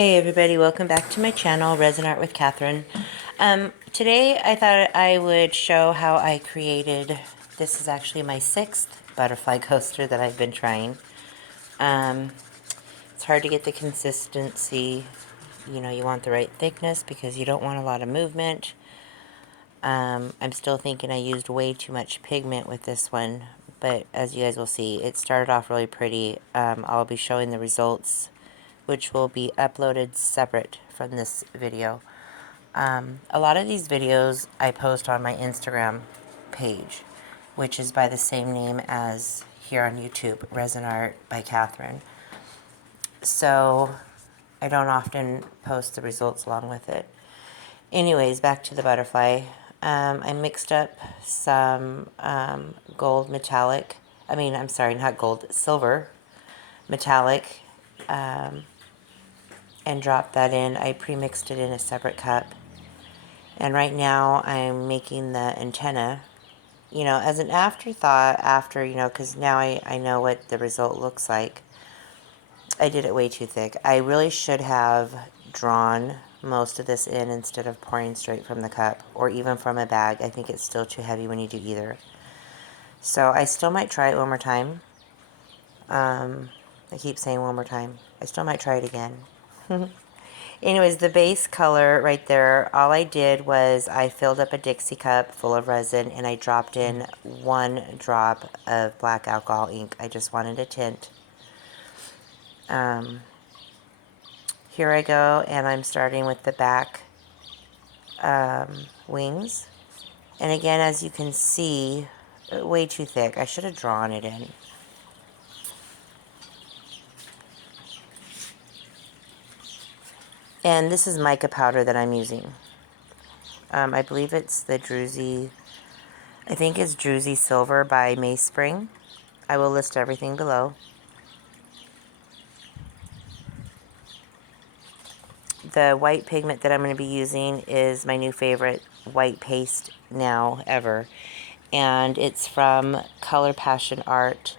Hey everybody, welcome back to my channel, Resin Art with Catherine. Today I thought I would show how I created, this is actually my 6th butterfly coaster that I've been trying. It's hard to get the consistency, you want the right thickness because you don't want a lot of movement. I'm still thinking I used way too much pigment with this one, but as you guys will see, it started off really pretty. I'll be showing the results, which will be uploaded separate from this video. A lot of these videos I post on my Instagram page, which is by the same name as here on YouTube, Resin Art by Catherine. So I don't often post the results along with it. Anyways, back to the butterfly. I mixed up some gold metallic, not gold, silver metallic, and dropped that in. I pre-mixed it in a separate cup. And right now I'm making the antenna, as an afterthought after, because now I know what the result looks like. I did it way too thick. I really should have drawn most of this in instead of pouring straight from the cup or even from a bag. I think it's still too heavy when you do either. So I still might try it one more time. I keep saying one more time. I still might try it again. Anyways, the base color right there, all I did was I filled up a Dixie cup full of resin and I dropped in 1 drop of black alcohol ink. I just wanted a tint. Here I go, and I'm starting with the back wings. And again, as you can see, way too thick. I should have drawn it in. And this is mica powder that I'm using. I believe it's the Druzy, I think it's Druzy Silver by Meyspring. I will list everything below. The white pigment that I'm going to be using is my new favorite white paste now ever. And it's from Color Passion Art.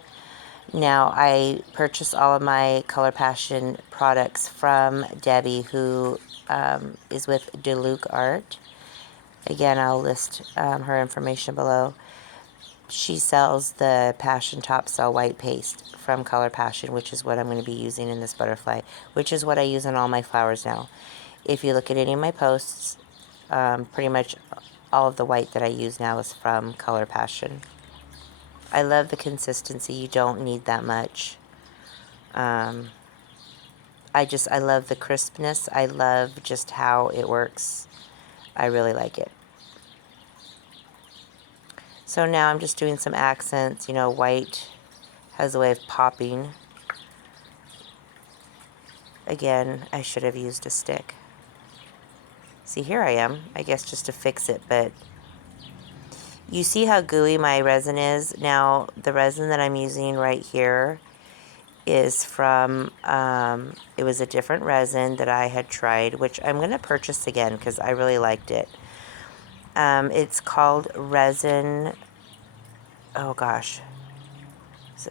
Now, I purchase all of my Color Passion products from Debbie, who is with Deluxe Art. Again, I'll list her information below. She sells the Passion Top Cell White Paste from Color Passion, which is what I'm going to be using in this butterfly, which is what I use in all my flowers now. If you look at any of my posts, pretty much all of the white that I use now is from Color Passion. I love the consistency. You don't need that much. I love the crispness. I love just how it works. I really like it. So now I'm just doing some accents. White has a way of popping. Again, I should have used a stick. See, here I am, I guess just to fix it, but you see how gooey my resin is? Now, the resin that I'm using right here is from, it was a different resin that I had tried, which I'm going to purchase again because I really liked it. It's called Resin, oh gosh,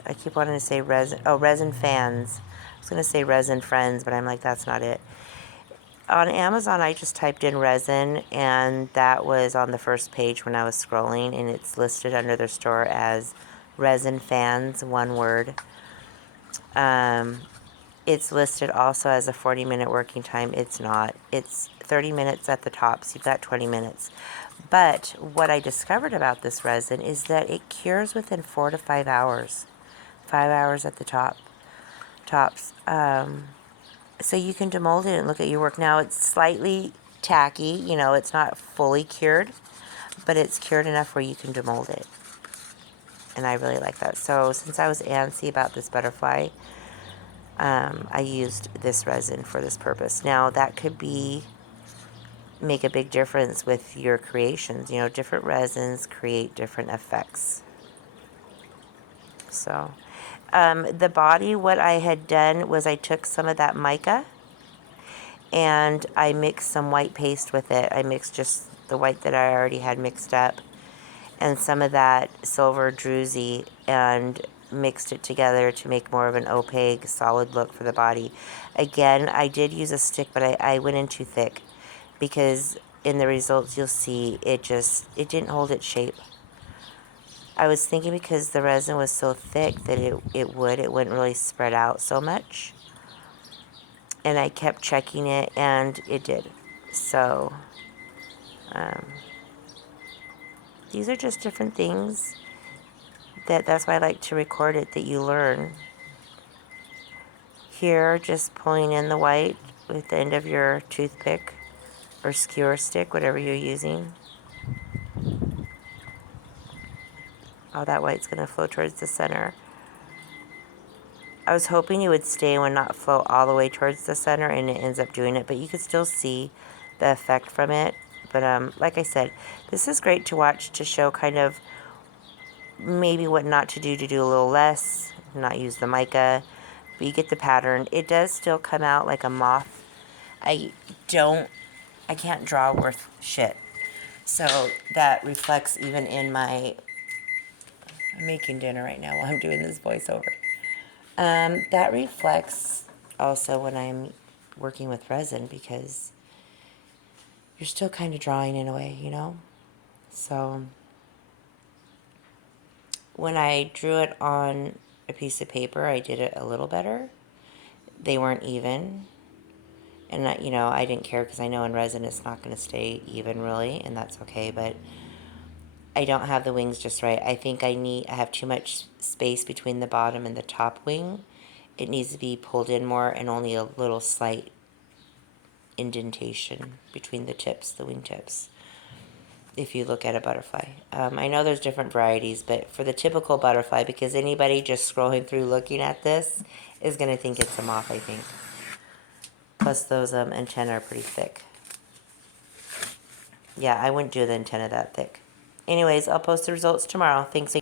I keep wanting to say Resin Fans. I was going to say Resin Friends, but I'm like, that's not it. On Amazon, I just typed in resin, and that was on the first page when I was scrolling, and it's listed under their store as Resin Fans, one word. It's listed also as a 40-minute working time. It's not. It's 30 minutes at the top, so you've got 20 minutes. But what I discovered about this resin is that it cures within 4 to 5 hours. 5 hours at the tops. So you can demold it and look at your work. Now, it's slightly tacky. It's not fully cured, but it's cured enough where you can demold it. And I really like that. So since I was antsy about this butterfly, I used this resin for this purpose. Now, that could make a big difference with your creations. Different resins create different effects. So, the body, what I had done was I took some of that mica and I mixed some white paste with it. I mixed just the white that I already had mixed up and some of that silver druzy, and mixed it together to make more of an opaque, solid look for the body. Again, I did use a stick, but I went in too thick because in the results you'll see it didn't hold its shape. I was thinking because the resin was so thick that it wouldn't really spread out so much. And I kept checking it, and it did. So, these are just different things that's why I like to record it, that you learn. Here, just pulling in the white with the end of your toothpick or skewer stick, whatever you're using. Oh, that white's going to flow towards the center. I was hoping it would stay and would not flow all the way towards the center, and it ends up doing it, but you can still see the effect from it. But like I said, this is great to watch to show kind of maybe what not to do a little less, not use the mica, but you get the pattern. It does still come out like a moth. I can't draw worth shit. So that reflects even in I'm making dinner right now while I'm doing this voiceover. That reflects also when I'm working with resin, because you're still kind of drawing in a way, you know? So when I drew it on a piece of paper, I did it a little better. They weren't even. And I didn't care because I know in resin it's not going to stay even really, and that's okay, but I don't have the wings just right. I think I have too much space between the bottom and the top wing. It needs to be pulled in more, and only a little slight indentation between the tips, the wing tips, if you look at a butterfly. I know there's different varieties, but for the typical butterfly, because anybody just scrolling through looking at this is going to think it's a moth, I think. Plus those antennae are pretty thick. Yeah, I wouldn't do the antenna that thick. Anyways, I'll post the results tomorrow. Thanks again.